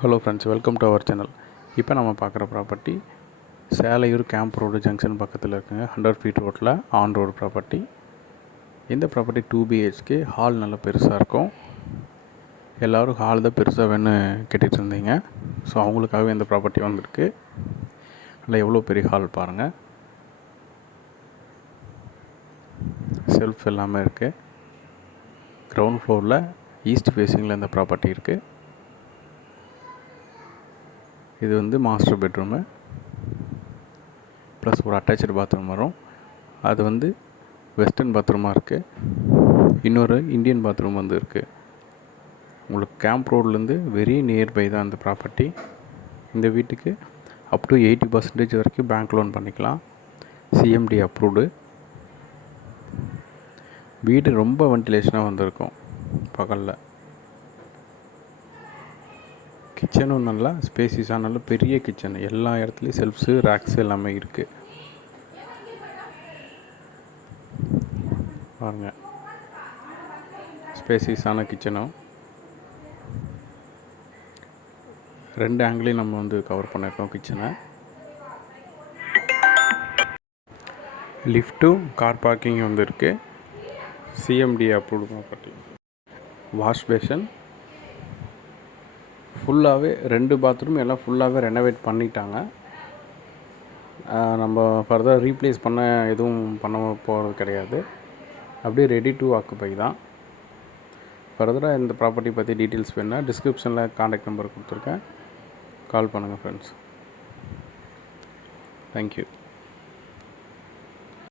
Hello friends, welcome to our channel. இப்போ நம்ம பார்க்குற property Selaiyur camp road junction பக்கத்தில் இருக்குங்க. 100 ஃபீட் ரோட்டில் ஆன் ரோடு ப்ராப்பர்ட்டி. இந்த ப்ராப்பர்ட்டி 2 BHK. ஹால் நல்லா பெருசாக இருக்கும். எல்லோரும் ஹால் தான் பெருசாக வேணும்னு கேட்டுகிட்டு இருந்தீங்க. ஸோ அவங்களுக்காகவே இந்த ப்ராப்பர்ட்டி வந்திருக்கு. இல்லை எவ்வளோ பெரிய ஹால் பாருங்கள். செல்ஃப் எல்லாமே இருக்குது. கிரவுண்ட் ஃப்ளோரில் ஈஸ்ட் ஃபேஸிங்கில் இந்த ப்ராப்பர்ட்டி இருக்குது. இது வந்து மாஸ்டர் பெட்ரூமு ப்ளஸ் ஒரு அட்டாச்சு பாத்ரூம் வரும். அது வந்து வெஸ்டர்ன் பாத்ரூமாக இருக்குது. இன்னொரு இந்தியன் பாத்ரூம் வந்து இருக்குது. உங்களுக்கு கேம்ப் ரோட்லேருந்து வெரி நியர்பை தான் இந்த ப்ராப்பர்ட்டி. இந்த வீட்டுக்கு அப் டு 80% வரைக்கும் பேங்க் லோன் பண்ணிக்கலாம். CMD approved. வீடு ரொம்ப வென்டிலேஷனாக வந்திருக்கும் பகலில். கிச்சனும் நல்லா ஸ்பேசிஸாக நல்ல பெரிய கிச்சன். எல்லா இடத்துலையும் செல்ஃப்ஸு ரேக்ஸு எல்லாமே இருக்குது பாருங்கள். ஸ்பேசிஸான கிச்சனும் 2 ஆங்கிளையும் நம்ம வந்து கவர் பண்ணியிருக்கோம் கிச்சனை. லிஃப்ட்டும் கார் பார்க்கிங் வந்து இருக்குது. CMD approved property. Wash basin ஃபுல்லாகவே 2 பாத்ரூம் எல்லாம் ஃபுல்லாகவே ரெனோவேட் பண்ணிட்டாங்க. நம்ம ஃபர்தர் ரீப்ளேஸ் பண்ண எதுவும் பண்ண போகிறது கிடையாது. அப்படியே ரெடி டு ஆக்குபை தான். ஃபர்தராக இந்த ப்ராப்பர்ட்டி பற்றி டீட்டெயில்ஸ் வேணுன்னா டிஸ்கிரிப்ஷனில் கான்டாக்ட் நம்பர் கொடுத்துருக்கேன். கால் பண்ணுங்கள் ஃப்ரெண்ட்ஸ். தேங்க்யூ.